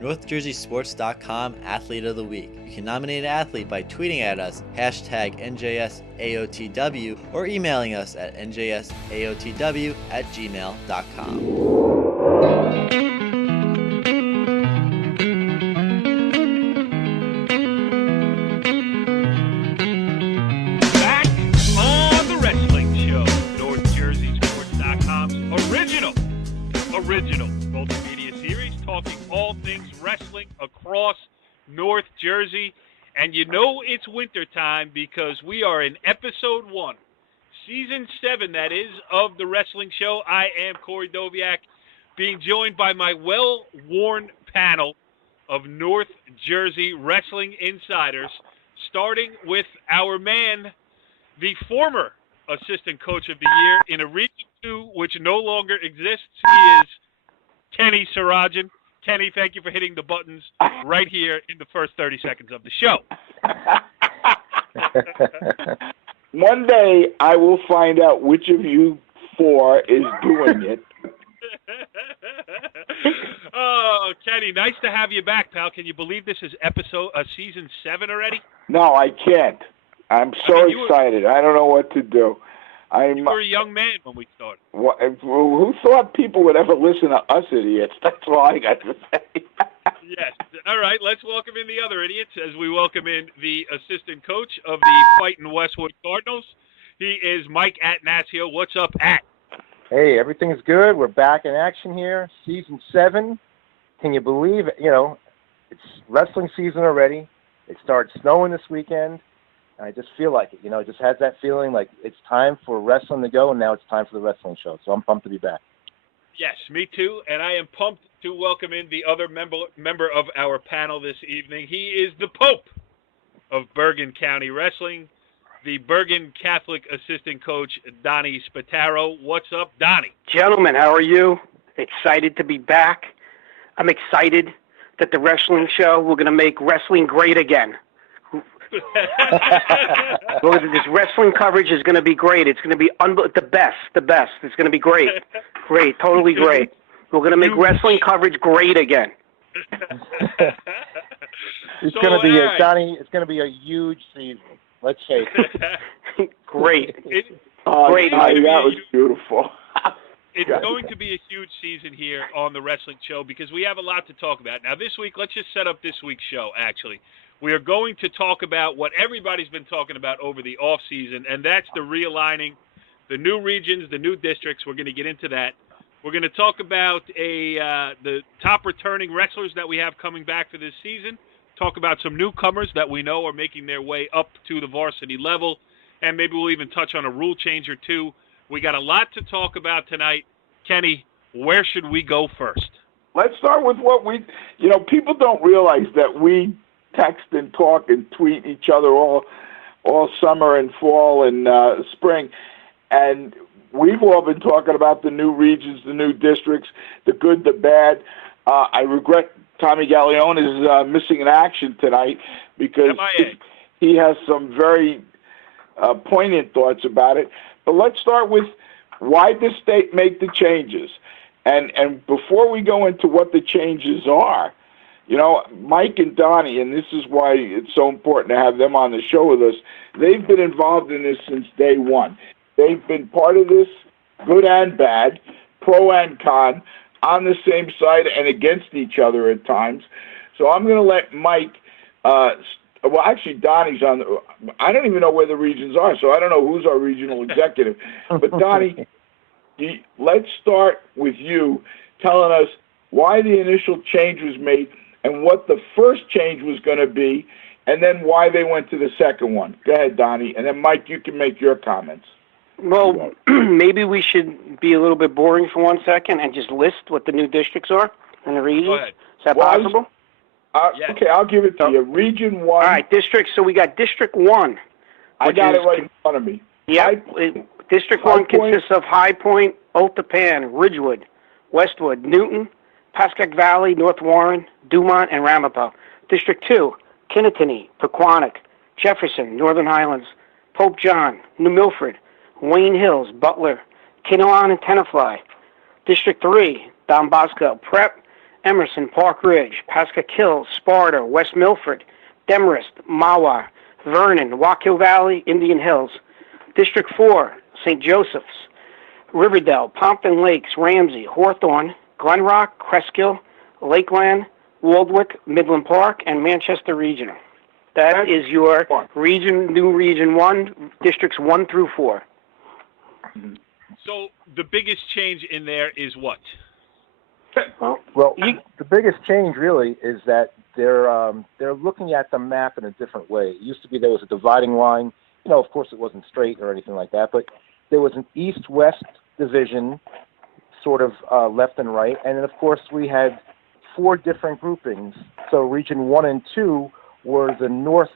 NorthJerseySports.com Athlete of the Week. You can nominate an athlete by tweeting at us, hashtag NJSAOTW, or emailing us at njsaotw@gmail.com. Original multimedia series talking all things wrestling across North Jersey. And you know it's wintertime because we are in episode 1, season 7, that is, of the wrestling show. I am Corey Doviak, being joined by my well-worn panel of North Jersey wrestling insiders, starting with our man, the former assistant coach of the year in a Region 2, which no longer exists. He is Kenny Sarajan. Kenny, thank you for hitting the buttons right here in the first 30 seconds of the show. One day I will find out which of you 4 is doing it. Oh, Kenny, nice to have you back, pal. Can you believe this is season 7 already? No, I can't. I'm so excited. I don't know what to do. You were a young man when we started. Who thought people would ever listen to us idiots? That's all I got to say. Yes. All right, let's welcome in the other idiots as we welcome in the assistant coach of the Fightin' Westwood Cardinals. He is Mike Atanasio. What's up, At? Hey, everything's good. We're back in action here. Season 7. Can you believe it? You know, it's wrestling season already. It starts snowing this weekend. I just feel like it, it just has that feeling like it's time for wrestling to go, and now it's time for the wrestling show. So I'm pumped to be back. Yes, me too, and I am pumped to welcome in the other member of our panel this evening. He is the Pope of Bergen County Wrestling, the Bergen Catholic assistant coach, Donnie Spataro. What's up, Donnie? Gentlemen, how are you? Excited to be back. I'm excited that the wrestling show, we're going to make wrestling great again. This wrestling coverage is going to be great. It's going to be the best. It's going to be great. Great, totally great. We're going to make wrestling coverage great again. It's going to be Donnie. It's going to be a huge season. Let's face it. Great. Great. That was beautiful. It's going to be a huge season here on the wrestling show because we have a lot to talk about. Now, this week, let's just set up this week's show, actually. We are going to talk about what everybody's been talking about over the off season, and that's the realigning, the new regions, the new districts. We're going to get into that. We're going to talk about the top returning wrestlers that we have coming back for this season, talk about some newcomers that we know are making their way up to the varsity level, and maybe we'll even touch on a rule change or two. We got a lot to talk about tonight. Kenny, where should we go first? Let's start with what people don't realize that we text and talk and tweet each other all summer and fall and spring, and we've all been talking about the new regions, the new districts, the good, the bad. I regret Tommy Gallione is missing in action tonight because he has some very poignant thoughts about it. But let's start with why the state make the changes, and before we go into what the changes are. Mike and Donnie, and this is why it's so important to have them on the show with us, they've been involved in this since day one. They've been part of this, good and bad, pro and con, on the same side and against each other at times. So I'm going to let Mike, actually Donnie's on, I don't even know where the regions are, so I don't know who's our regional executive. But Donnie, let's start with you telling us why the initial change was made and what the first change was going to be, and then why they went to the second one. Go ahead, Donnie, and then Mike, you can make your comments. Well, maybe we should be a little bit boring for 1 second and just list what the new districts are and the regions. Go ahead. Is that possible? Yes. Okay, I'll give it to you. Region 1. All right, districts. So we got District 1. I got it right in front of me. Yeah, District 1 consists of High Point, Otapan, Ridgewood, Westwood, Newton, Pascack Valley, North Warren, Dumont, and Ramapo. District 2, Kinnatony, Pequannock, Jefferson, Northern Highlands, Pope John, New Milford, Wayne Hills, Butler, Kinnelon, and Tenafly. District 3, Don Bosco, Prep, Emerson, Park Ridge, Pascack Hills, Sparta, West Milford, Demarest, Mahwah, Vernon, Waukegan Valley, Indian Hills. District 4, St. Joseph's, Riverdale, Pompton Lakes, Ramsey, Hawthorne, Glenrock, Cresskill, Lakeland, Waldwick, Midland Park, and Manchester Regional. That is your region, new Region 1, Districts 1 through 4. So the biggest change in there is what? Well, the biggest change really is that they're looking at the map in a different way. It used to be there was a dividing line. You know, of course, it wasn't straight or anything like that, but there was an east-west division, sort of left and right, and then, of course, we had 4 different groupings. So Region 1 and 2 were the north,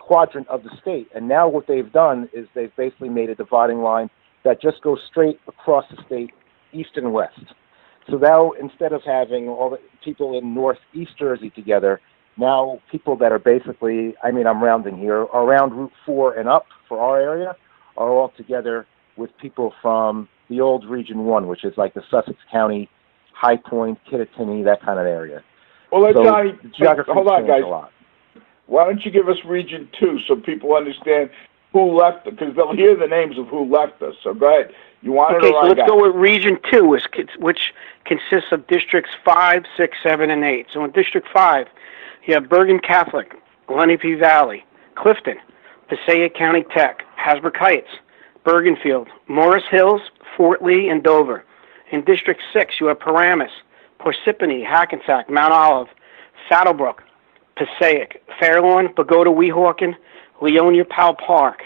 quadrant of the state, and now what they've done is they've basically made a dividing line that just goes straight across the state, east and west. So now, instead of having all the people in northeast Jersey together, now people that are basically, I'm rounding here, around Route 4 and up for our area, are all together with people from the old Region 1, which is like the Sussex County, High Point, Kittatinny, that kind of area. Well, so Johnny, geography hold on, guys. A lot. Why don't you give us Region 2 so people understand who left, because they'll hear the names of who left us. So go ahead. You want Okay, it or so I let's got go it? with Region 2, which consists of Districts 5, 6, 7, and 8. So in District 5, you have Bergen Catholic, Lenape Valley, Clifton, Passaic County Tech, Hasbrook Heights, Bergenfield, Morris Hills, Fort Lee, and Dover. In District 6, you have Paramus, Parsippany, Hackensack, Mount Olive, Saddlebrook, Passaic, Fairlawn, Pagoda, Weehawken, Leonia, Powell Park.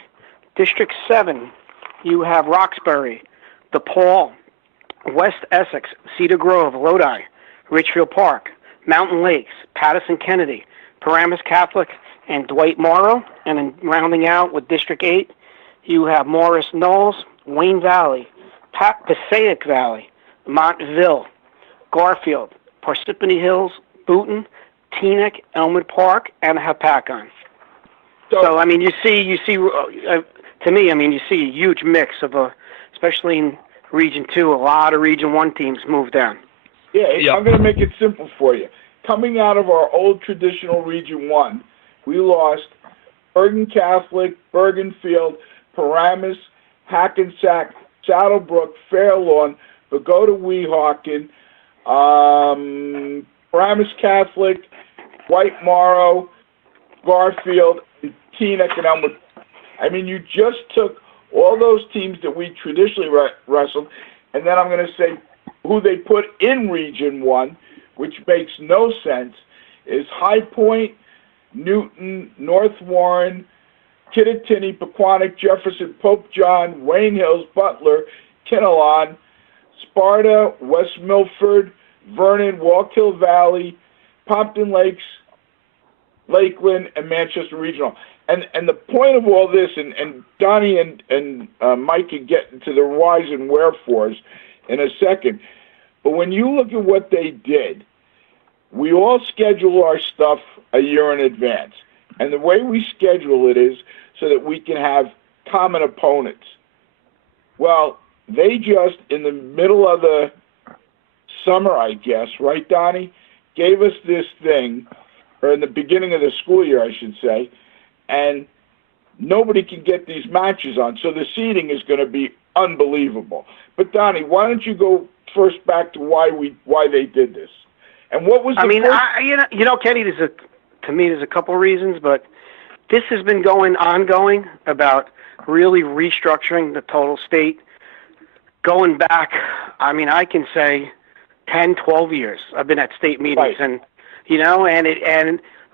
District 7, you have Roxbury, DePaul, West Essex, Cedar Grove, Lodi, Richfield Park, Mountain Lakes, Pattison Kennedy, Paramus Catholic, and Dwight Morrow. And then rounding out with District 8, you have Morris Knolls, Wayne Valley, Passaic Valley, Montville, Garfield, Parsippany Hills, Booton, Teaneck, Elmwood Park, and Hapakon. So you see, to me, you see a huge mix of, especially in Region 2, a lot of Region 1 teams moved down. Yeah, I'm going to make it simple for you. Coming out of our old traditional Region 1, we lost Bergen Catholic, Bergenfield, Paramus, Hackensack, Saddlebrook, Fairlawn, Pagoda, Weehawken, Paramus Catholic, White Morrow, Garfield, Teaneck, and Elmwood. You just took all those teams that we traditionally wrestled, and then I'm going to say who they put in Region 1, which makes no sense, is High Point, Newton, North Warren, Kittatinny, Pequannock, Jefferson, Pope John, Wayne Hills, Butler, Kinnelon, Sparta, West Milford, Vernon, Waukegan Valley, Pompton Lakes, Lakeland, and Manchester Regional. And the point of all this, and Donnie and Mike can get into the whys and wherefores in a second, but when you look at what they did, we all schedule our stuff a year in advance. And the way we schedule it is so that we can have common opponents. Well, they just, in the middle of the summer, I guess, right, Donnie, gave us this thing, or in the beginning of the school year, I should say, and nobody can get these matches on. So the seeding is going to be unbelievable. But Donnie, why don't you go first back to why they did this, and what was? Kenny, there's a couple of reasons, but this has been ongoing about really restructuring the total state, going back. I can say 10, 12 years. I've been at state meetings, right. and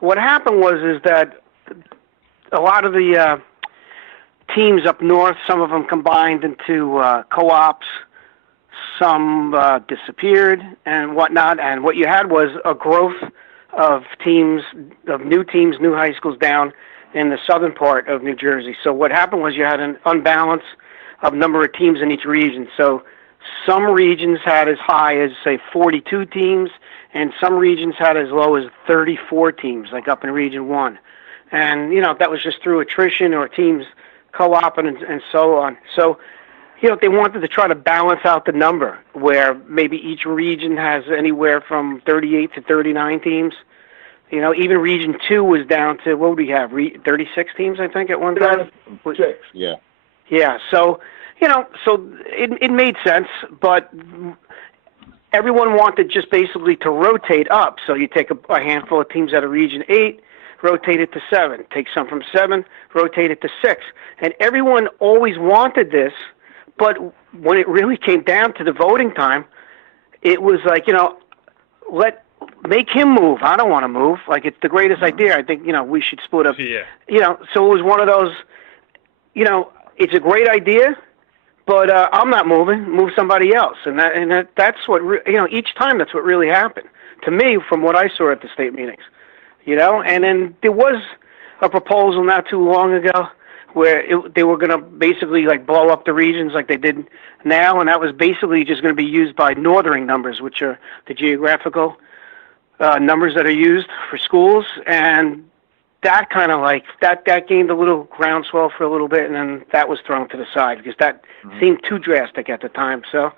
what happened is that a lot of the teams up north, some of them combined into co-ops, some disappeared and whatnot, and what you had was a growth of new high schools down in the southern part of New Jersey. So what happened was you had an unbalance of number of teams in each region. So some regions had as high as, say, 42 teams, and some regions had as low as 34 teams, like up in Region 1. And, that was just through attrition or teams co-oping and so on. So they wanted to try to balance out the number where maybe each region has anywhere from 38 to 39 teams. Even Region 2 was down to, what would we have, 36 teams, I think, at one time? 6. Yeah. Yeah, so, so it made sense, but everyone wanted just basically to rotate up. So you take a handful of teams out of Region 8, rotate it to 7. Take some from 7, rotate it to 6. And everyone always wanted this, but when it really came down to the voting time, it was like, make him move. I don't want to move. Like, it's the greatest idea. I think, we should split up. Yeah. So it was one of those, it's a great idea, but I'm not moving. Move somebody else. And that's what, each time that's what really happened. To me, from what I saw at the state meetings, And then there was a proposal not too long ago where they were going to basically like blow up the regions like they did now, and that was basically just going to be used by northering numbers, which are the geographical numbers that are used for schools, and that kind of like that gained a little groundswell for a little bit, and then that was thrown to the side because that seemed too drastic at the time. So,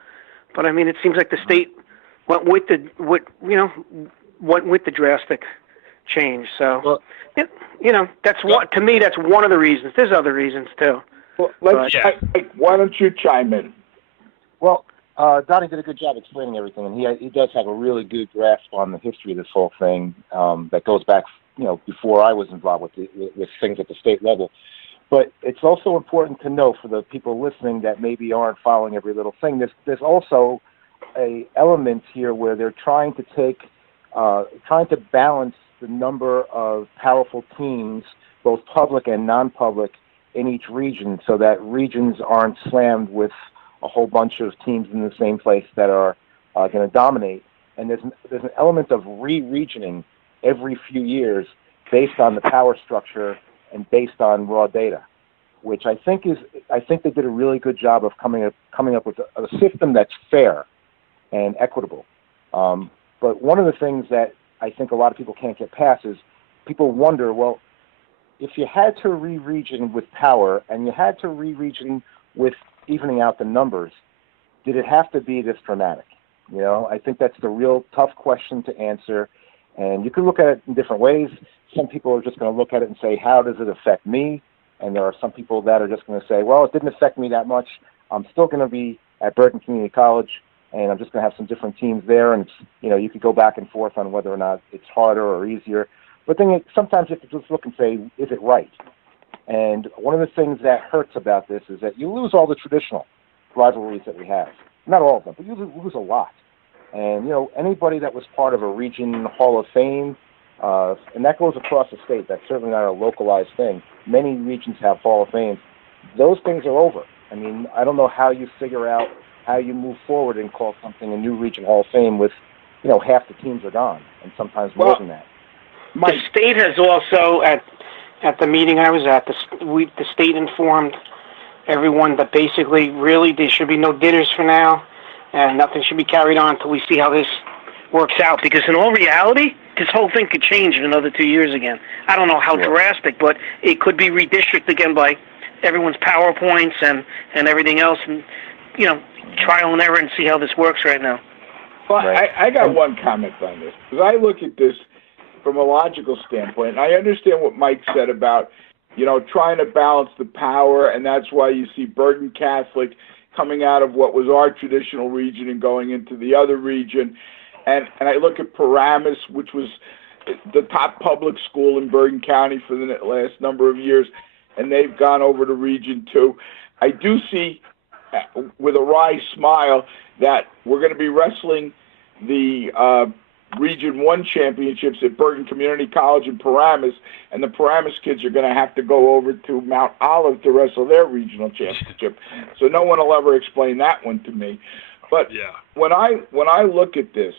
but I mean, it seems like the state went with the drastic change. So, well, that's what to me. That's one of the reasons. There's other reasons too. Well, why don't you chime in? Well, Donnie did a good job explaining everything, and he does have a really good grasp on the history of this whole thing that goes back, before I was involved with things at the state level. But it's also important to know for the people listening that maybe aren't following every little thing. There's also a element here where they're trying to balance the number of powerful teams, both public and non-public, in each region, so that regions aren't slammed with a whole bunch of teams in the same place that are going to dominate. And there's an element of re-regioning every few years based on the power structure and based on raw data, which I think they did a really good job of coming up with a system that's fair and equitable. But one of the things that I think a lot of people can't get past is people wonder, well, if you had to re-region with power and you had to re-region with evening out the numbers, did it have to be this dramatic? I think that's the real tough question to answer. And you can look at it in different ways. Some people are just going to look at it and say, how does it affect me? And there are some people that are just going to say, well, it didn't affect me that much. I'm still going to be at Bergen Community College, and I'm just going to have some different teams there. And, you could go back and forth on whether or not it's harder or easier. But then sometimes you have to just look and say, is it right? And one of the things that hurts about this is that you lose all the traditional rivalries that we have. Not all of them, but you lose a lot. And, anybody that was part of a region Hall of Fame, and that goes across the state. That's certainly not a localized thing. Many regions have Hall of Fame. Those things are over. I mean, I don't know how you figure out how you move forward and call something a new region Hall of Fame with, half the teams are gone, and sometimes more than that. The state has also, at the meeting I was at, the state informed everyone that basically really there should be no dinners for now, and nothing should be carried on until we see how this works out. Because in all reality, this whole thing could change in another 2 years again. I don't know how drastic, but it could be redistricted again by everyone's PowerPoints and everything else, and trial and error and see how this works right now. Well, right. I got one comment on this, because I look at this from a logical standpoint, and I understand what Mike said about, trying to balance the power, and that's why you see Bergen Catholic coming out of what was our traditional region and going into the other region. And I look at Paramus, which was the top public school in Bergen County for the last number of years, and they've gone over to Region 2. I do see, with a wry smile, that we're going to be wrestling the Region 1 championships at Bergen Community College in Paramus, and the Paramus kids are going to have to go over to Mount Olive to wrestle their regional championship. So no one will ever explain that one to me. But when I look at this,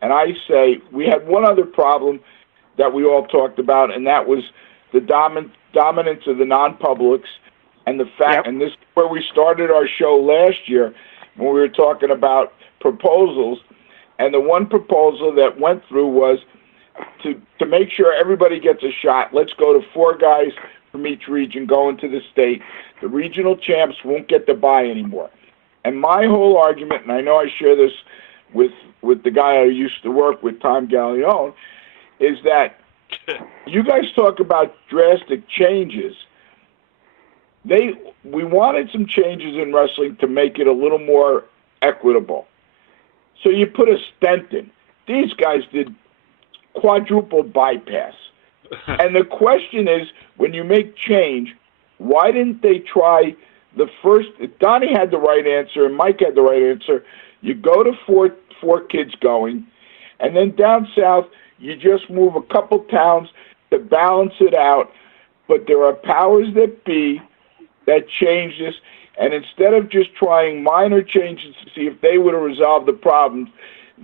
and I say we had one other problem that we all talked about, and that was the dominance of the non-publics, and the fact, and this is where we started our show last year when we were talking about proposals. And the one proposal that went through was to make sure everybody gets a shot. Let's go to 4 guys from each region go into the state. The regional champs won't get the bye anymore. And my whole argument, and I know I share this with the guy I used to work with, Tom Gallione, is that you guys talk about drastic changes. We wanted some changes in wrestling to make it a little more equitable. So you put a stent in. These guys did quadruple bypass. And the question is, when you make change, why didn't they try the first? Donnie had the right answer and Mike had the right answer. You go to four kids going, and then down south, you just move a couple towns to balance it out. But there are powers that be that change this, and instead of just trying minor changes to see if they would have resolved the problems,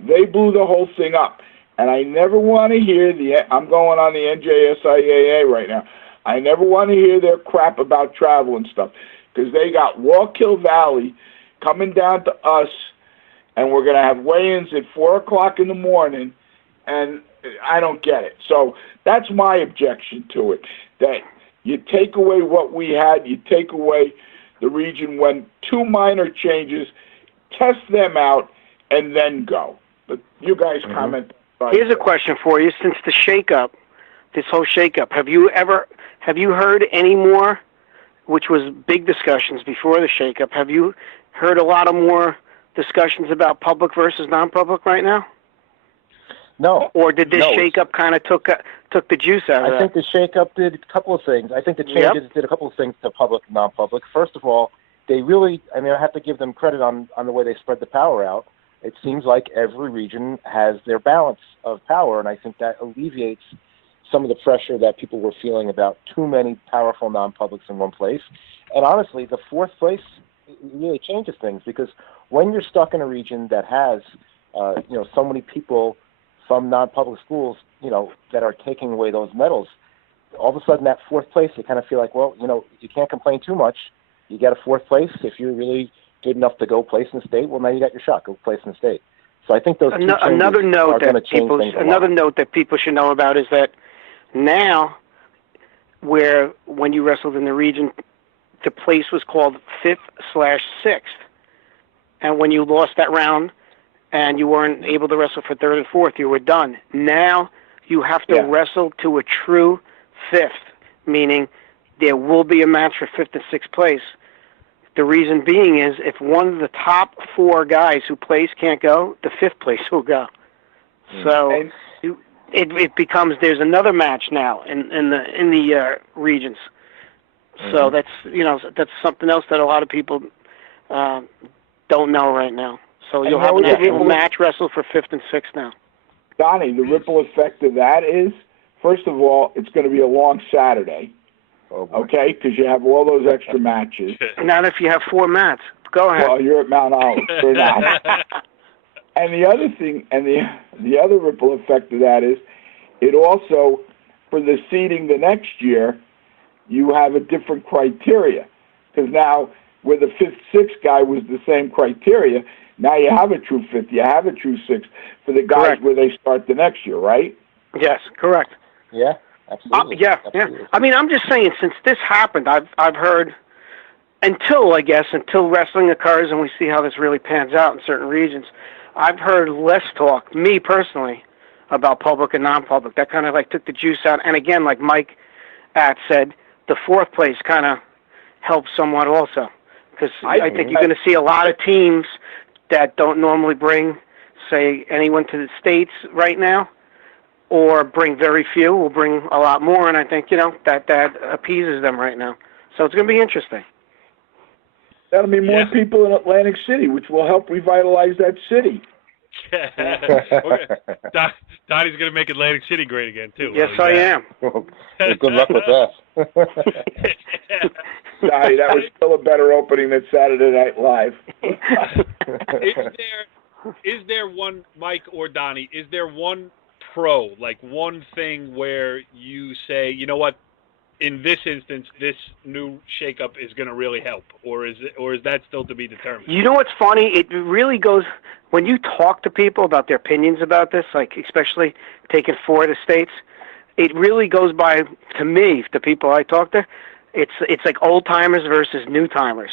they blew the whole thing up. And I never want to hear I'm going on the NJSIAA right now. I never want to hear their crap about travel and stuff, because they got Wallkill Valley coming down to us, and we're going to have weigh-ins at 4 o'clock in the morning, and I don't get it. So that's my objection to it, that you take away what we had, you take away the region when 2 minor changes, test them out, and then go. But you guys comment. Here's a question for you. Since the shakeup, this whole shakeup, have you heard any more, which was big discussions before the shakeup, have you heard a lot of more discussions about public versus non-public right now? No. Or did this shakeup kind of took the juice out of that? I think the shakeup did a couple of things. I think the changes did a couple of things to public and non-public. First of all, they really, I have to give them credit on the way they spread the power out. It seems like every region has their balance of power, and I think that alleviates some of the pressure that people were feeling about too many powerful non-publics in one place. And honestly, the 4th place really changes things, because when you're stuck in a region that has, so many people from non-public schools, that are taking away those medals, all of a sudden that 4th place, you kind of feel like, well, you can't complain too much. You get a 4th place if you're really good enough to go place in the state. Well, now you got your shot. Go place in the state. So I think those two changes another note are going to change things a lot. Another note that people should know about is that now, where when you wrestled in the region, the place was called 5th/6th, and when you lost that round and you weren't able to wrestle for 3rd and 4th, you were done. Now you have to wrestle to a true 5th, meaning there will be a match for 5th and 6th place. The reason being is if one of the top 4 guys who plays can't go, the 5th place will go. So it becomes, there's another match now in the regions. So that's something else that a lot of people don't know right now. So you'll have an actual match wrestle for 5th and 6th now. Donnie, the ripple effect of that is, first of all, it's going to be a long Saturday. Okay, because you have all those extra matches. Not if you have 4 mats. Go ahead. Well, you're at Mount Olive. We're not. And the other thing, and the other ripple effect of that is, it also, for the seeding the next year, you have a different criteria. Because now, where the 5th, 6th guy was the same criteria, now you have a true 5th, you have a true 6th for the guys where they start the next year, right? Yes, correct. Yeah. Absolutely. Yeah. I'm just saying, since this happened, I've heard, until wrestling occurs and we see how this really pans out in certain regions, I've heard less talk, me personally, about public and non-public. That kind of took the juice out. And again, like Mike said, the 4th place kind of helps somewhat also, because I think you're going to see a lot of teams that don't normally bring, say, anyone to the States right now, or bring very few, will bring a lot more, and I think, that appeases them right now. So it's going to be interesting. That'll be more people in Atlantic City, which will help revitalize that city. Donnie's going to make Atlantic City great again, too. Yes, I am. Well, good luck with that. Donnie, that was still a better opening than Saturday Night Live. Is there one, Mike or Donnie, is there one pro, like one thing where you say, you know what, in this instance, this new shakeup is going to really help, or is that still to be determined? You know what's funny? It really goes when you talk to people about their opinions about this, like especially taking 4 of the states. it really goes by, to me, the people I talk to, it's like old timers versus new timers.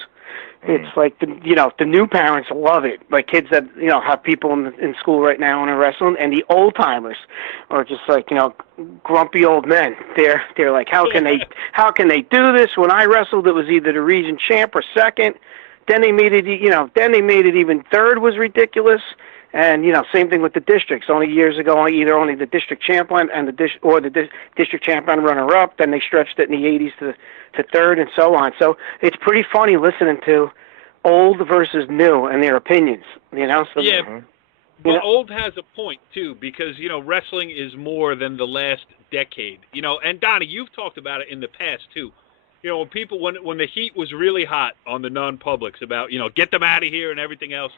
It's like the new parents love it, like kids that have people in school right now and are wrestling, and the old timers are just like grumpy old men. They're like, how can they do this? When I wrestled, it was either the region champ or second. Then they made it even third was ridiculous. And same thing with the districts. Only years ago, only the district champion and the district champion runner-up. Then they stretched it in the '80s to third, and so on. So it's pretty funny listening to old versus new and their opinions. So, yeah, but old has a point too, because wrestling is more than the last decade. And Donnie, you've talked about it in the past too. When the heat was really hot on the non-publics about get them out of here and everything else.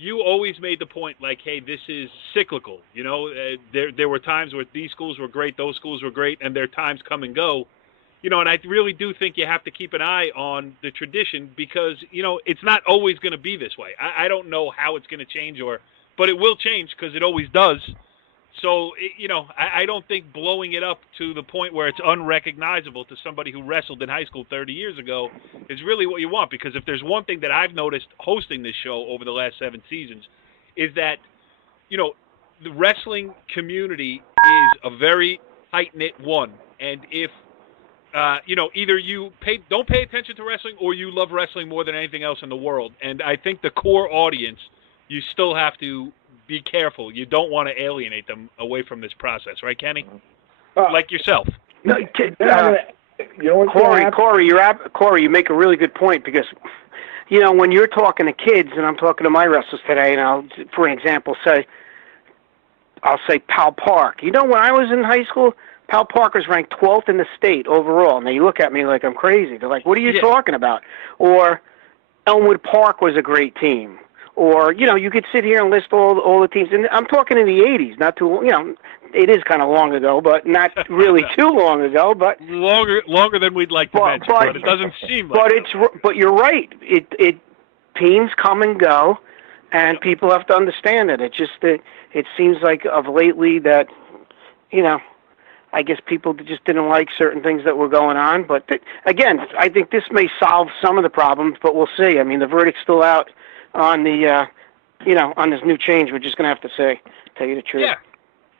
You always made the point, like, hey, this is cyclical. There were times where these schools were great, those schools were great, and their times come and go. And I really do think you have to keep an eye on the tradition because, it's not always going to be this way. I don't know how it's going to change, but it will change because it always does. So, I don't think blowing it up to the point where it's unrecognizable to somebody who wrestled in high school 30 years ago is really what you want. Because if there's one thing that I've noticed hosting this show over the last 7 seasons is that, the wrestling community is a very tight-knit one. And if, either you don't pay attention to wrestling or you love wrestling more than anything else in the world. And I think the core audience, you still have to be careful. You don't want to alienate them away from this process, right, Kenny? Like yourself. No, Corey, you make a really good point because, when you're talking to kids, and I'm talking to my wrestlers today, and I'll, for an example, I'll say Pal Park. When I was in high school, Pal Park was ranked 12th in the state overall. And they look at me like I'm crazy. They're like, what are you talking about? Or Elmwood Park was a great team. Or, you could sit here and list all the teams. And I'm talking in the 80s, not too, it is kind of long ago, but not really too long ago. But longer than we'd like to mention, but it doesn't seem like But you're right. Teams come and go, and people have to understand it. It seems like of lately that, I guess people just didn't like certain things that were going on. But, again, I think this may solve some of the problems, but we'll see. I mean, the verdict's still out on the, on this new change. We're just going to have to tell you the truth. Yeah.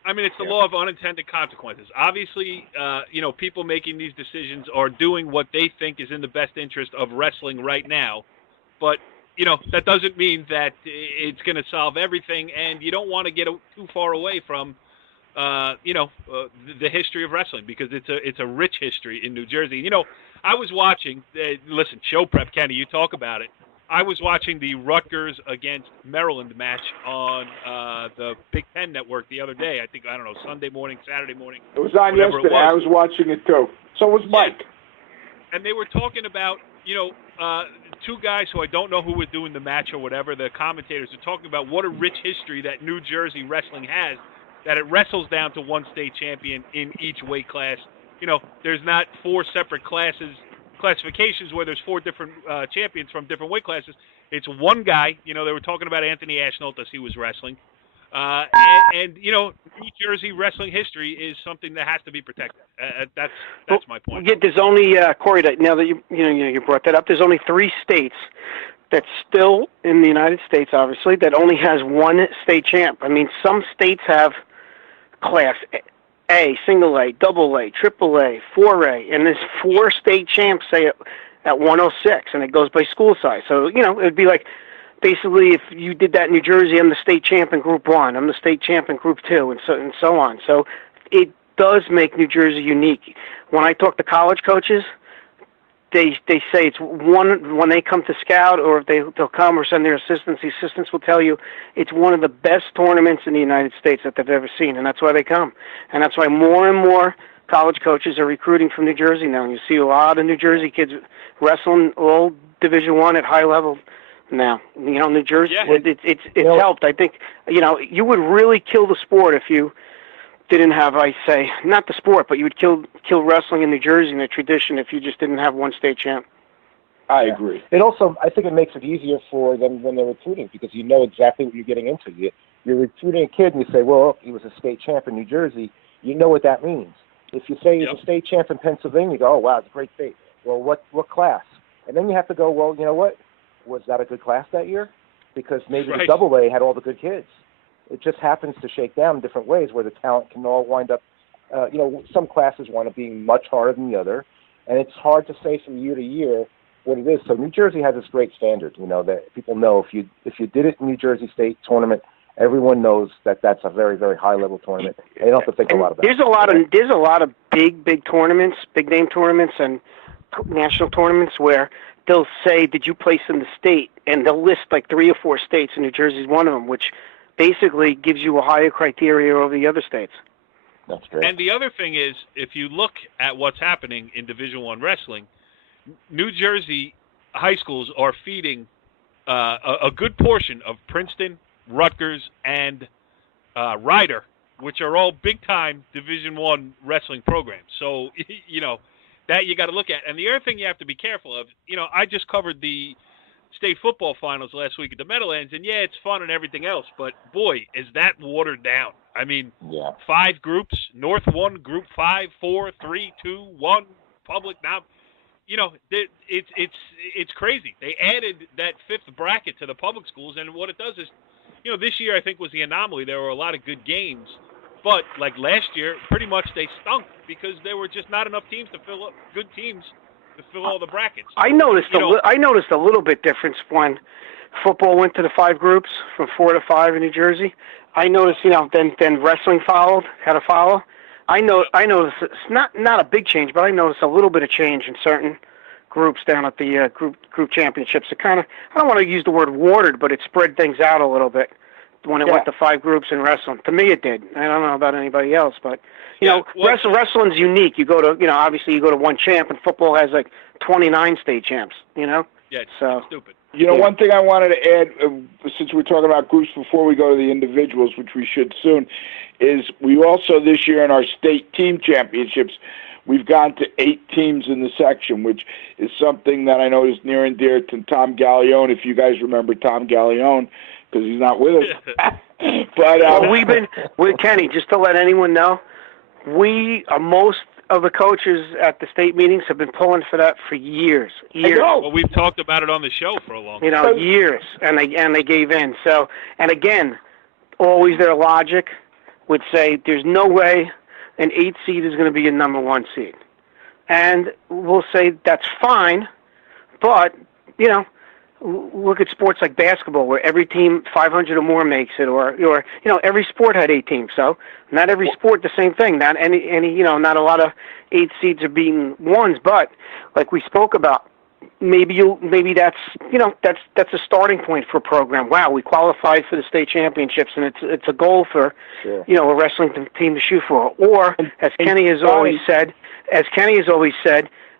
I mean, it's the law of unintended consequences. Obviously, people making these decisions are doing what they think is in the best interest of wrestling right now. But, that doesn't mean that it's going to solve everything, and you don't want to get too far away from, the history of wrestling because it's a rich history in New Jersey. I was watching, listen, show prep, Kenny, you talk about it. I was watching the Rutgers against Maryland match on the Big Ten Network the other day. I don't know, Sunday morning, Saturday morning. It was on yesterday. I was watching it too. So was Mike. Yeah. And they were talking about, two guys who I don't know who were doing the match or whatever. The commentators are talking about what a rich history that New Jersey wrestling has, that it wrestles down to one state champion in each weight class. There's not 4 separate classifications where there's 4 different champions from different weight classes. It's one guy. They were talking about Anthony Ashnolt as he was wrestling. And New Jersey wrestling history is something that has to be protected. That's my point. Yeah, there's only, Corey, now that you brought that up, there's only 3 states that's still in the United States, obviously, that only has one state champ. I mean, some states have class A, single A, double A, triple A, 4A, and there's 4 state champs, say, at 106, and it goes by school size. So, it'd be like, basically, if you did that in New Jersey, I'm the state champ in Group 1, I'm the state champ in Group 2, and so on. So it does make New Jersey unique. When I talk to college coaches, they say it's one, when they come to scout or if they'll come or send their assistants, the assistants will tell you it's one of the best tournaments in the United States that they've ever seen, and that's why they come. And that's why more and more college coaches are recruiting from New Jersey now. And you see a lot of New Jersey kids wrestling all Division I at high level now. New Jersey, it's helped. I think, you would really kill the sport if you didn't have, I say, not the sport, but you would kill wrestling in New Jersey and the tradition if you just didn't have one state champ. I agree. It also, I think it makes it easier for them when they're recruiting because you know exactly what you're getting into. you're recruiting a kid and you say, well, he was a state champ in New Jersey, you know what that means. If you say he's a state champ in Pennsylvania, you go, oh, wow, it's a great state. Well, what class? And then you have to go, well, you know what? Was that a good class that year? Because maybe the double A had all the good kids. It just happens to shake down in different ways where the talent can all wind up, some classes wind up being much harder than the other. And it's hard to say from year to year what it is. So New Jersey has this great standard, that people know if you did it in New Jersey State tournament, everyone knows that that's a very, very high-level tournament. They don't have to think a lot about it. There's a lot of big tournaments, big-name tournaments and national tournaments where they'll say, did you place in the state? And they'll list like 3 or 4 states, and New Jersey is one of them, which basically gives you a higher criteria over the other states. That's great. And the other thing is, if you look at what's happening in Division I wrestling, New Jersey high schools are feeding a good portion of Princeton, Rutgers, and Rider, which are all big-time Division I wrestling programs. So, that you got to look at. And the other thing you have to be careful of, I just covered the state football finals last week at the Meadowlands, and yeah, it's fun and everything else, but boy, is that watered down. I mean, 5 groups, North 1, Group 5, 4, 3, 2, 1, public. Now, it's crazy. They added that 5th bracket to the public schools, and what it does is, this year I think was the anomaly. There were a lot of good games, but like last year, pretty much they stunk because there were just not enough teams to fill up, good teams to fill all the brackets. I noticed a little bit difference when football went to the 5 groups from 4 to 5 in New Jersey. I noticed, then wrestling had to follow. I noticed it's not a big change, but I noticed a little bit of change in certain groups down at the group championships. It kind of, I don't want to use the word watered, but it spread things out a little bit when it went to 5 groups in wrestling. To me, it did. I don't know about anybody else, but wrestling's unique. You go to, obviously you go to one champ, and football has like 29 state champs. Yeah, it's stupid. One thing I wanted to add, since we're talking about groups before we go to the individuals, which we should soon, is we also this year in our state team championships, we've gone to 8 teams in the section, which is something that I know is near and dear to Tom Gallione, if you guys remember Tom Gallione, because he's not with us. But we've been with Kenny, just to let anyone know, most of the coaches at the state meetings have been pulling for that for years. Well, we've talked about it on the show for a long time. Years, and they gave in. So, and again, always their logic would say there's no way an 8 seed is going to be a number 1 seed. And we'll say that's fine, but, look at sports like basketball where every team 500 or more makes it, or every sport had 8 teams. So not every sport the same thing. Not not a lot of 8 seeds are beating 1s, but like we spoke about, maybe that's a starting point for a program. Wow, we qualified for the state championships, and it's a goal for a wrestling team to shoot for. Or as Kenny has always said,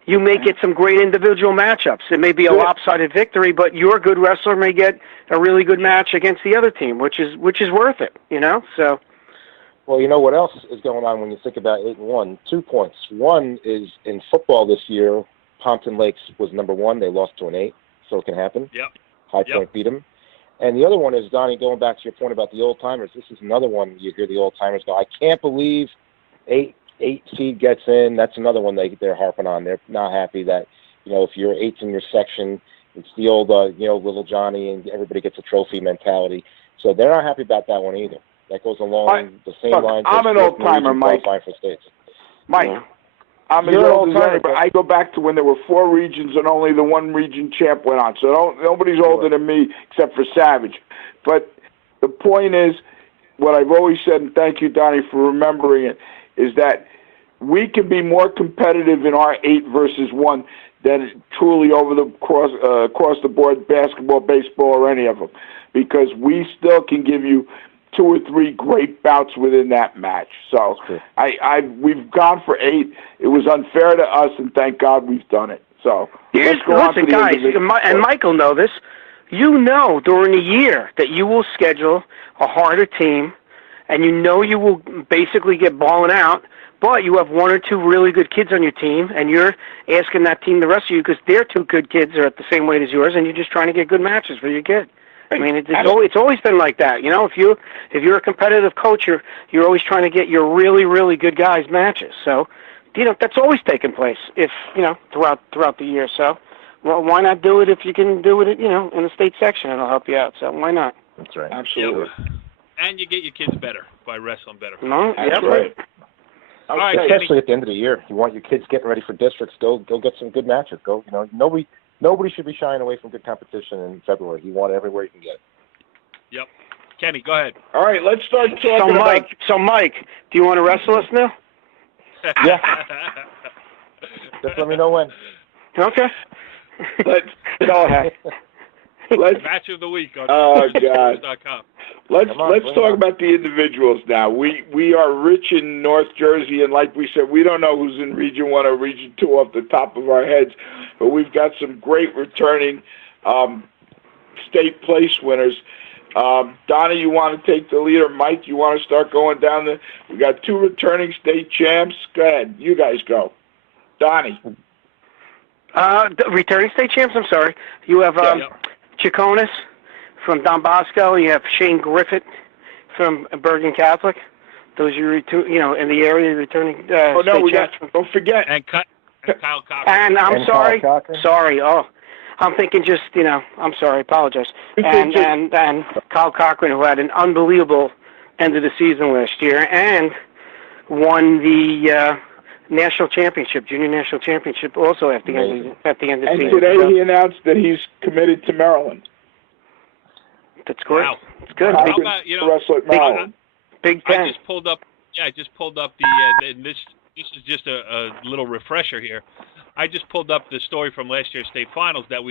you may get some great individual matchups. It may be a lopsided victory, but your good wrestler may get a really good match against the other team, which is worth it. So. Well, what else is going on when you think about 8 and 1? 2 points. One is in football this year, Pompton Lakes was number 1. They lost to an 8, so it can happen. Yep. High Point beat them. And the other one is, Donnie, going back to your point about the old-timers, this is another one you hear the old-timers go, I can't believe 8 seed gets in. That's another one they're harping on. They're not happy that, if you're 8th in your section, it's the old, little Johnny, and everybody gets a trophy mentality. So they're not happy about that one either. That goes along the same lines. I'm an old-timer, Mike. For states. Mike, I'm an old-timer, but I go back to when there were 4 regions and only the 1 region champ went on. So nobody's older than me except for Savage. But the point is, what I've always said, and thank you, Donnie, for remembering it, is that we can be more competitive in our 8 versus 1 than truly over the across the board, basketball, baseball, or any of them, because we still can give you 2 or 3 great bouts within that match. So we've gone for 8. It was unfair to us, and thank God we've done it. So listen, guys, and Michael know this. During the year that you will schedule a harder team, and you will basically get balling out, but you have 1 or 2 really good kids on your team, and you're asking that team to rescue you because their 2 good kids are at the same weight as yours, and you're just trying to get good matches for your kid. I mean, it's always been like that. You know, if you're a competitive coach, you're always trying to get your really, really good guys matches. So, you know, that's always taken place throughout the year. So, well, why not do it if you can do it, you know, in the state section? It'll help you out. So why not? That's right. Absolutely. Yep. And you get your kids better by wrestling better. No, That's right. All right, Especially at the end of the year, you want your kids getting ready for districts. Go get some good matches. Go, you know, nobody should be shying away from good competition in February. You want it everywhere you can get it. Yep. Kenny, go ahead. All right, let's start talking So Mike, do you want to wrestle us now? Yeah. Just let me know when. Okay. Go ahead. Match of the week on God. Let's talk about the individuals now. We are rich in North Jersey, and like we said, we don't know who's in Region 1 or Region 2 off the top of our heads, but we've got some great returning state place winners. Donnie, you want to take the lead, or Mike, you want to start going down the... We got 2 returning state champs. Go ahead. You guys go. Donnie. The returning state champs, I'm sorry. You have Chaconis from Don Bosco. You have Shane Griffith from Bergen Catholic. Those are in the area returning state champs. Don't forget. And Kyle Cochran. And I'm sorry. Sorry. Oh, I'm thinking just, I'm sorry. Apologize. And Kyle Cochran, who had an unbelievable end of the season last year and won the national championship, junior national championship, also at the end of the season. And today he announced that he's committed to Maryland. That's great. Wow. It's good. How about, Big Ten. I just pulled up the and this is just a little refresher here. I just pulled up the story from last year's state finals that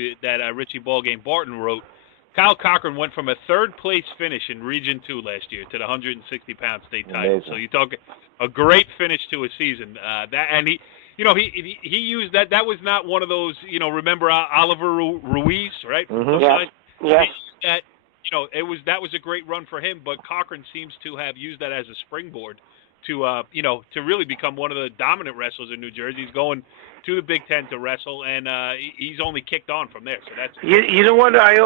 Richie Ballgame Barton wrote. Kyle Cochran went from a third-place finish in Region 2 last year to the 160-pound state title. Amazing. So you talk a great finish to a season. He used that. That was not one of those. Remember Oliver Ruiz, right? Mm-hmm. Yes. That was a great run for him. But Cochran seems to have used that as a springboard to really become one of the dominant wrestlers in New Jersey. He's going to the Big Ten to wrestle, and he's only kicked on from there. So that's you know what I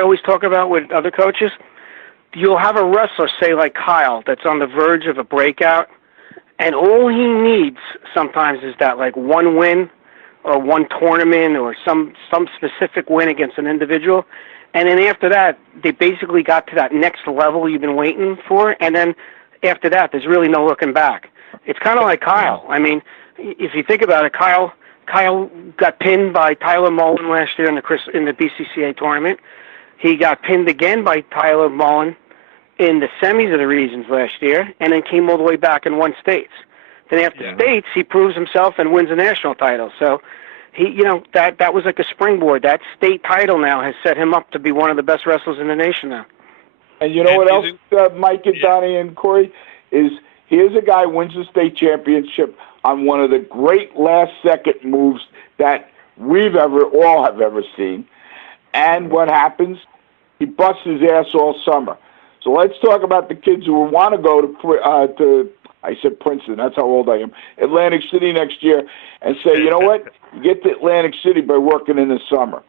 always talk about with other coaches. You'll have a wrestler, say like Kyle, that's on the verge of a breakout, and all he needs sometimes is that like one win or one tournament or some specific win against an individual, and then after that they basically got to that next level you've been waiting for, and then after that there's really no looking back. It's kind of like Kyle. I mean, if you think about it, Kyle got pinned by Tyler Mullen last year in the BCCA tournament. He got pinned again by Tyler Mullen in the semis of the regions last year, and then came all the way back and won states. Then after states, he proves himself and wins a national title. So that was like a springboard. That state title now has set him up to be one of the best wrestlers in the nation now. And you know what else, Mike and Donnie and Corey, is here's a guy who wins the state championship on one of the great last-second moves that all have ever seen. And what happens? He busts his ass all summer. So let's talk about the kids who want to go to I said Princeton, that's how old I am, Atlantic City next year, and say, you know what? You get to Atlantic City by working in the summer.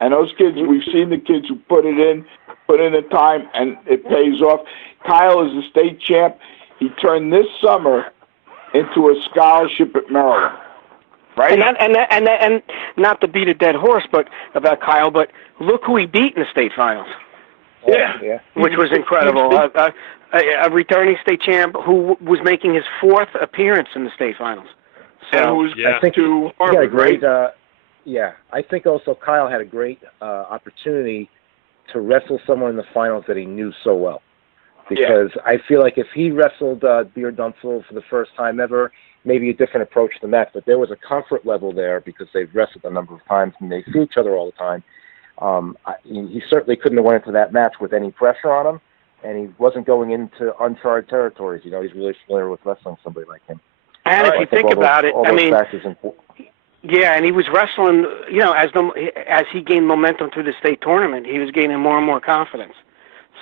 And those kids, we've seen the kids who put in the time, and it pays off. Kyle is a state champ. He turned this summer into a scholarship at Maryland, right? And not to beat a dead horse, but about Kyle, but look who he beat in the state finals. Yeah. Which was incredible. A returning state champ who was making his 4th appearance in the state finals. So I think to Harvard, great. I think also Kyle had a great opportunity to wrestle someone in the finals that he knew so well. Because I feel like if he wrestled Beard Dunstall for the first time ever, maybe a different approach than that. But there was a comfort level there because they've wrestled a number of times and they see each other all the time. He certainly couldn't have went into that match with any pressure on him, and he wasn't going into uncharted territories. He's really familiar with wrestling somebody like him. And if you think about it, and he was wrestling, as he gained momentum through the state tournament, he was gaining more and more confidence.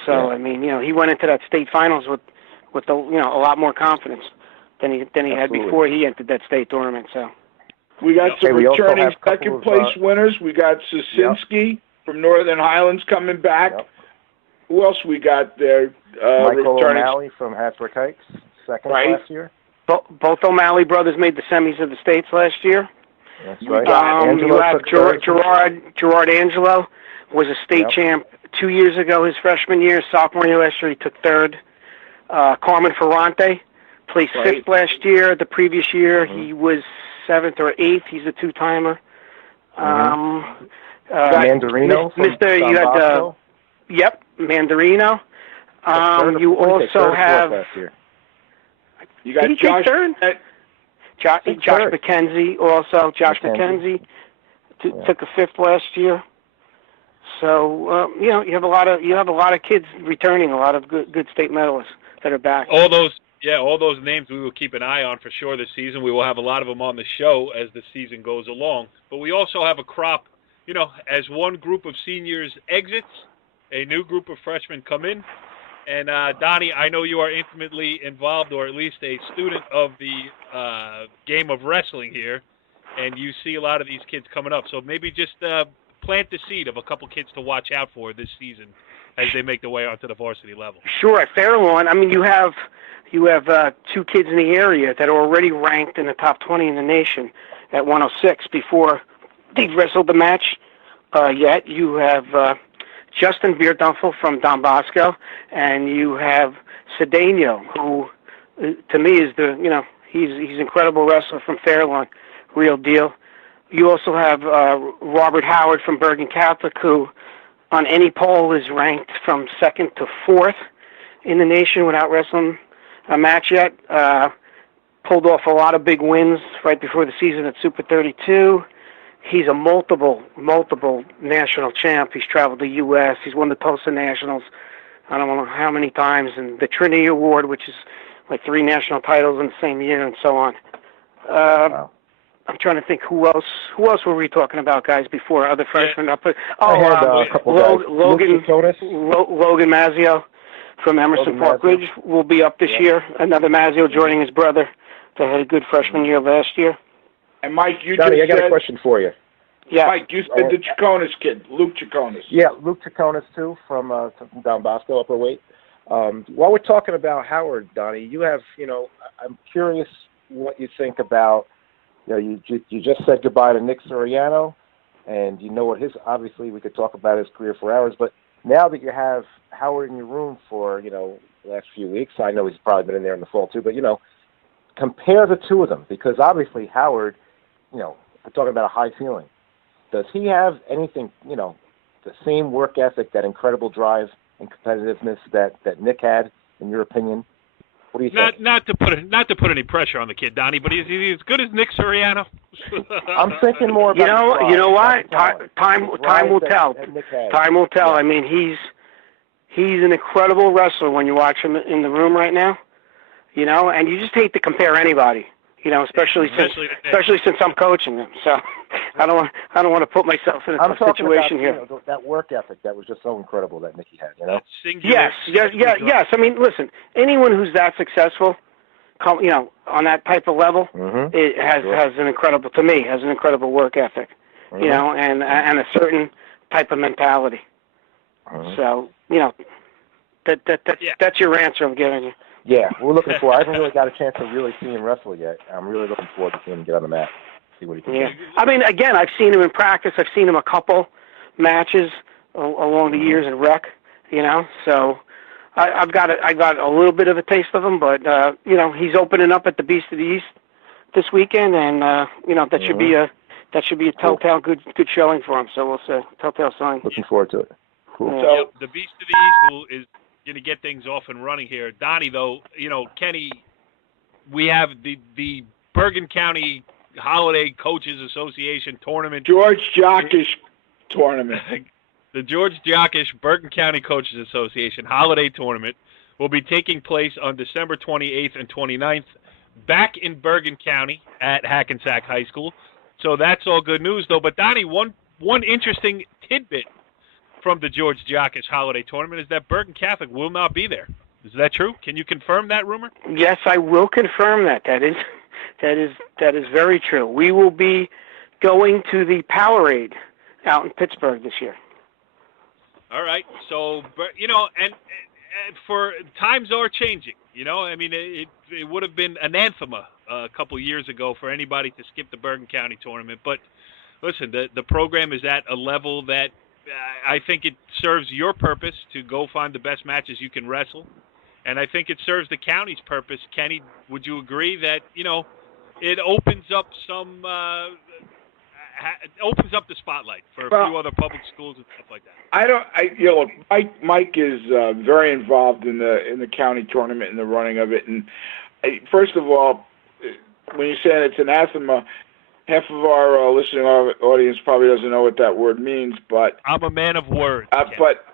So, he went into that state finals with a lot more confidence than he had before he entered that state tournament. So we got some returning second-place winners. We got Sosinski from Northern Highlands coming back. Who else we got there? Michael returning? O'Malley from Hasbrook Heights, second Right. last year. Both O'Malley brothers made the semis of the States last year. That's right. You have took third. Gerard Angelo was a state champ 2 years ago, his freshman year. Sophomore year last year, he took third. Carmen Ferrante placed fifth last year. The previous year, he was seventh or eighth. He's a two-timer. Mandarino from you had, Bosco. Yep, Mandarino. You also have... last year. You got Did he Josh. take third? Josh McKenzie also. Josh McKenzie took a fifth last year. So you have a lot of kids returning, a lot of good state medalists that are back. All those names we will keep an eye on for sure this season. We will have a lot of them on the show as the season goes along. But we also have a crop, as one group of seniors exits, a new group of freshmen come in. And Donnie, I know you are intimately involved, or at least a student of the game of wrestling here, and you see a lot of these kids coming up. So maybe just plant the seed of a couple kids to watch out for this season as they make their way onto the varsity level. Sure, at Fairlawn, I mean, you have two kids in the area that are already ranked in the top 20 in the nation at 106 before they've wrestled the match yet. You have Justin Beardunfel from Don Bosco, and you have Cedeno, who to me is he's an incredible wrestler from Fairlawn, real deal. You also have Robert Howard from Bergen Catholic, who on any poll is ranked from second to fourth in the nation without wrestling a match yet. Pulled off a lot of big wins right before the season at Super 32. He's a multiple national champ. He's traveled the U.S. He's won the Tulsa Nationals I don't know how many times, and the Trinity Award, which is like 3 national titles in the same year, and so on. Wow. I'm trying to think who else were we talking about, guys, before other freshmen? I had a couple guys. Logan Mazzio from Emerson Park Ridge will be up this year. Another Mazzio joining his brother that had a good freshman year last year. And Mike, Donnie, I got a question for you. Yeah. Mike, you said the Chaconis kid, Luke Chaconis. Yeah, Luke Chaconis, too, from Don Bosco, upper weight. While we're talking about Howard, Donnie, you have, I'm curious what you think about, you just said goodbye to Nick Soriano, and you know what obviously we could talk about his career for hours, but now that you have Howard in your room for, the last few weeks, I know he's probably been in there in the fall, too, but, compare the two of them, because obviously Howard, we're talking about a high ceiling. Does he have anything, the same work ethic, that incredible drive and competitiveness that Nick had, in your opinion? What do you think? Not to put any pressure on the kid, Donnie, but is he as good as Nick Soriano? I'm thinking more about you know what? Time will tell. Time will tell. Yeah. I mean, he's an incredible wrestler when you watch him in the room right now. And you just hate to compare anybody. Especially since I'm coaching them. So I don't want to put myself in a tough situation here. That work ethic that was just so incredible that Nicky had. Yes. I mean, listen, anyone who's that successful, on that type of level, it has an incredible work ethic, and a certain type of mentality. So that's your answer I'm giving you. Yeah, we're looking forward. I haven't really got a chance to really see him wrestle yet. I'm really looking forward to seeing him get on the mat, see what he can do. I mean, again, I've seen him in practice. I've seen him a couple matches along the years in rec, So I got a little bit of a taste of him, but he's opening up at the Beast of the East this weekend, and that should be a telltale good showing for him. So we'll say telltale sign. Looking forward to it. Cool. So the Beast of the East is going to get things off and running here. Donnie, though, Kenny, we have the Bergen County Holiday Coaches Association tournament. George Jockish tournament. The George Jockish Bergen County Coaches Association Holiday Tournament will be taking place on December 28th and 29th back in Bergen County at Hackensack High School. So that's all good news, though. But, Donnie, one interesting tidbit from the George Jockish Holiday Tournament is that Bergen Catholic will not be there. Is that true? Can you confirm that rumor? Yes, I will confirm that. That is very true. We will be going to the Powerade out in Pittsburgh this year. All right. So, but and for times are changing. I mean, it would have been anathema a couple years ago for anybody to skip the Bergen County tournament. But listen, the program is at a level that I think it serves your purpose to go find the best matches you can wrestle, and I think it serves the county's purpose. Kenny, would you agree that it opens up some? It opens up the spotlight for a few other public schools and stuff like that. Look, Mike is very involved in the county tournament and the running of it. And first of all, when you're saying it's anathema, half of our listening audience probably doesn't know what that word means. But I'm a man of words. But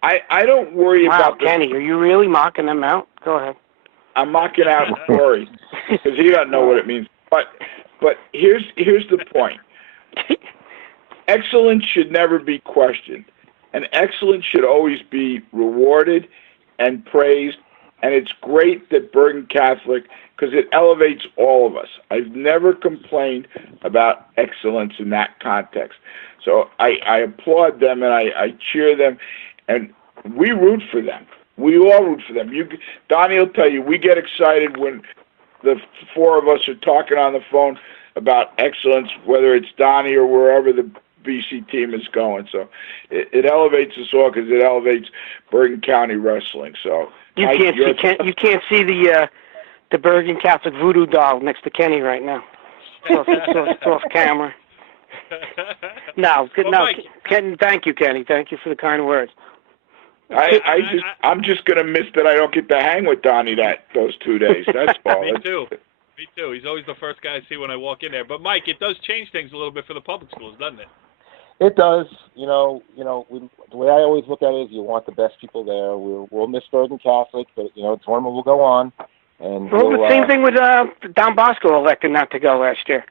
I don't worry about. Kenny, are you really mocking them out? Go ahead. I'm mocking out Corey because he doesn't know what it means. But here's the point. Excellence should never be questioned, and excellence should always be rewarded and praised, and it's great that Bergen Catholic, because it elevates all of us. I've never complained about excellence in that context. So I applaud them, and I cheer them, and we root for them. We all root for them. Donnie will tell you, we get excited when the four of us are talking on the phone about excellence, whether it's Donnie or wherever the BC team is going. So it elevates us all because it elevates Bergen County wrestling. So you can't see the Bergen Catholic voodoo doll next to Kenny right now. It's off camera. No, Ken. Thank you, Kenny. Thank you for the kind words. I'm just gonna miss that I don't get to hang with Donnie those 2 days. That's all. Me too. He's always the first guy I see when I walk in there. But Mike, it does change things a little bit for the public schools, doesn't it? It does. The way I always look at it is you want the best people there. We'll miss Bergen Catholic, but the tournament will go on. And the same thing with Don Bosco elected not to go last year.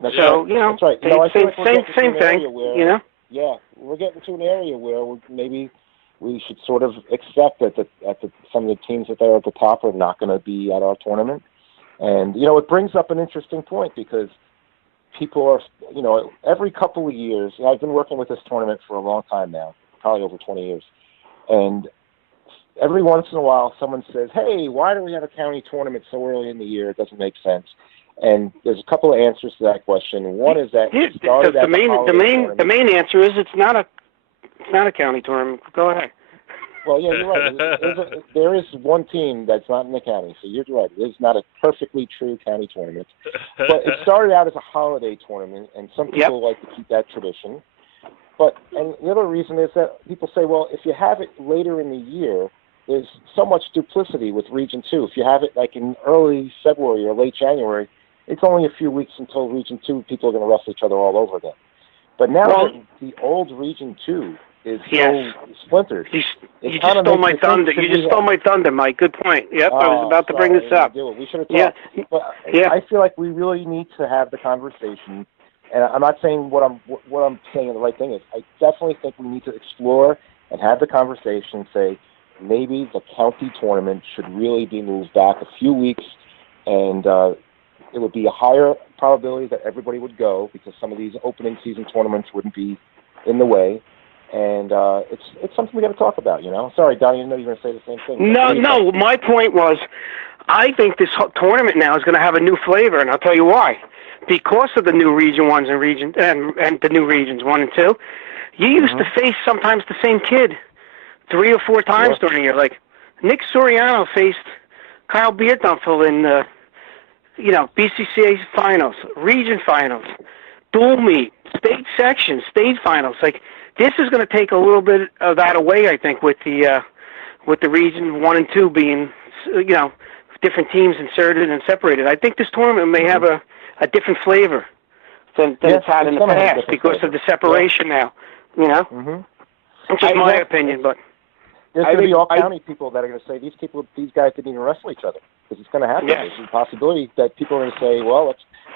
That's right. Same thing. Yeah, we're getting to an area where maybe we should sort of accept that some of the teams that are at the top are not going to be at our tournament. And, it brings up an interesting point because people are, every couple of years, I've been working with this tournament for a long time now, probably over 20 years. And every once in a while someone says, hey, why do we have a county tournament so early in the year? It doesn't make sense. And there's a couple of answers to that question. One is that it started the main answer is it's not a county tournament. Go ahead. Well, yeah, you're right. There is one team that's not in the county, so you're right. It is not a perfectly true county tournament. But it started out as a holiday tournament, and some people like to keep that tradition. And the other reason is that people say, well, if you have it later in the year, there's so much duplicity with Region 2. If you have it like in early February or late January, it's only a few weeks until Region 2 people are going to wrestle each other all over again. But now that the old Region 2 is so splintered. You just stole my thunder. Stole my thunder, Mike. Good point. Yep, I was about to bring this up. We should have talked. But I feel like we really need to have the conversation. And I'm not saying what I'm saying the right thing is. I definitely think we need to explore and have the conversation and say maybe the county tournament should really be moved back a few weeks, and it would be a higher probability that everybody would go because some of these opening season tournaments wouldn't be in the way. And it's something we got to talk about, Sorry, Donnie, I know you're going to say the same thing. No. My point was, I think this whole tournament now is going to have a new flavor, and I'll tell you why. Because of the new Region 1s and the new Regions 1 and 2, you used to face sometimes the same kid 3 or 4 times during the year. Like Nick Soriano faced Kyle Bierdampfel in BCCA finals, region finals, dual meet, state sections, state finals. Like this is going to take a little bit of that away, I think, with the Region 1 and 2 being, different teams inserted and separated. I think this tournament may have a different flavor than it's had in the past because of the separation now. It's just my opinion, but there's going to be all county people that are going to say these guys didn't even wrestle each other because it's going to happen. Yes. There's a possibility that people are going to say, well,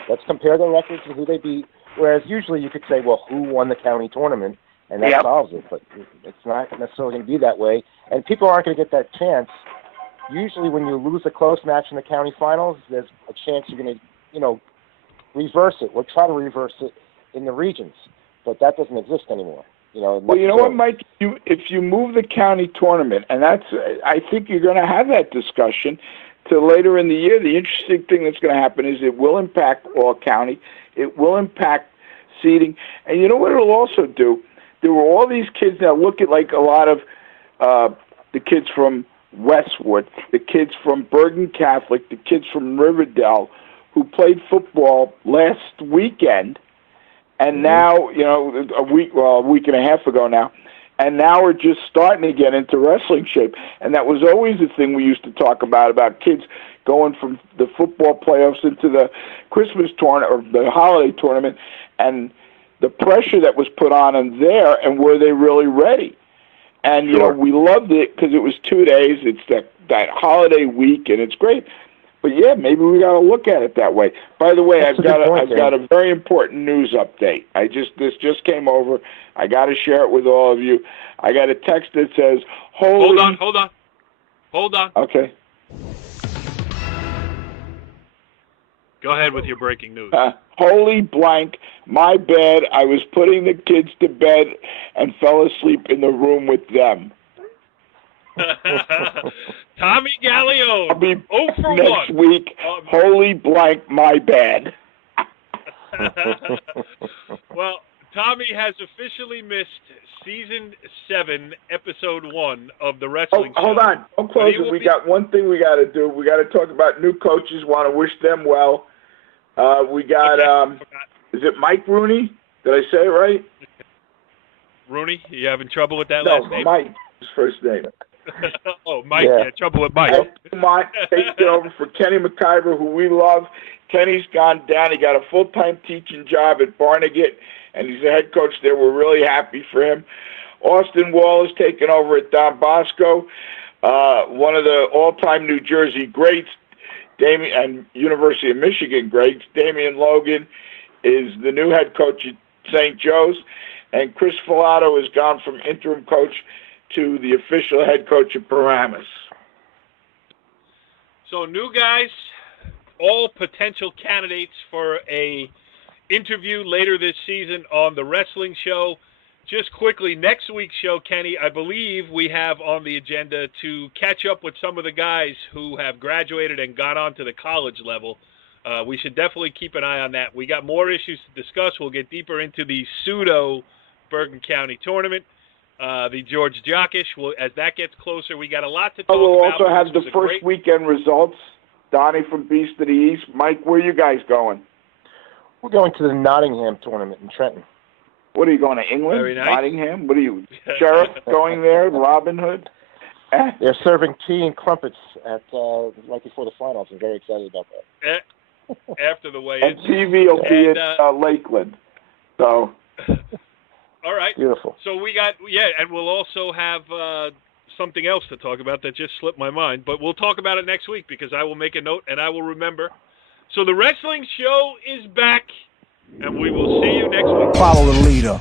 let's compare their records and who they beat. Whereas usually you could say, well, who won the county tournament, and that solves it. But it's not necessarily going to be that way, and people aren't going to get that chance. Usually, when you lose a close match in the county finals, there's a chance you're going to, reverse it or try to reverse it in the regions. But that doesn't exist anymore. Well, you know what, Mike? If you move the county tournament, and I think you're going to have that discussion to later in the year. The interesting thing that's going to happen is it will impact all county. It will impact seeding, and you know what it'll also do? There were all these kids. Now look at like a lot of the kids from Westwood, the kids from Bergen Catholic, the kids from Riverdale, who played football last weekend. And now, a week and a half ago now, and now we're just starting to get into wrestling shape. And that was always the thing we used to talk about kids going from the football playoffs into the Christmas tournament or the holiday tournament, and the pressure that was put on them there, and were they really ready? And, we loved it because it was 2 days. It's that holiday week, and it's great. But yeah, maybe we got to look at it that way. By the way, I've got a very important news update. This just came over. I got to share it with all of you. I got a text that says, "Hold on." Okay. Go ahead with your breaking news. Holy blank, my bad. I was putting the kids to bed and fell asleep in the room with them. Tommy Gallione. I'll be 0 for next 1. week. Holy blank, my bad. Well, Tommy has officially missed Season 7, Episode 1 of the wrestling show. Hold on. Don't close it. We got one thing we got to do. We got to talk about new coaches. Want to wish them well. We got, is it Mike Rooney? Did I say it right? Rooney? You having trouble with that last name? No, Mike. His first name. Oh, Mike. Yeah, trouble with Mike. Mike takes it over for Kenny McIver, who we love. Kenny's gone down. He got a full-time teaching job at Barnegat, and he's the head coach there. We're really happy for him. Austin Wall is taking over at Don Bosco, one of the all-time New Jersey greats, and University of Michigan greats. Damian Logan is the new head coach at St. Joe's, and Chris Filato has gone from interim coach to the official head coach of Paramus. So new guys, all potential candidates for a interview later this season on the wrestling show. Just quickly, next week's show, Kenny, I believe we have on the agenda to catch up with some of the guys who have graduated and gone on to the college level. We should definitely keep an eye on that. We got more issues to discuss. We'll get deeper into the pseudo Bergen County tournament. The George Jockish, as that gets closer, we got a lot to talk about. We'll also have the first weekend results. Donnie from Beast of the East. Mike, where are you guys going? We're going to the Nottingham tournament in Trenton. What are you going to England? Very nice. Nottingham? What are you, Sheriff going there? Robin Hood? They're serving tea and crumpets at right before the finals. I'm very excited about that. After the weigh-in. And TV will be at Lakeland. So. All right. Beautiful. So we got, and we'll also have something else to talk about that just slipped my mind, but we'll talk about it next week because I will make a note and I will remember. So the wrestling show is back, and we will see you next week. Follow the leader.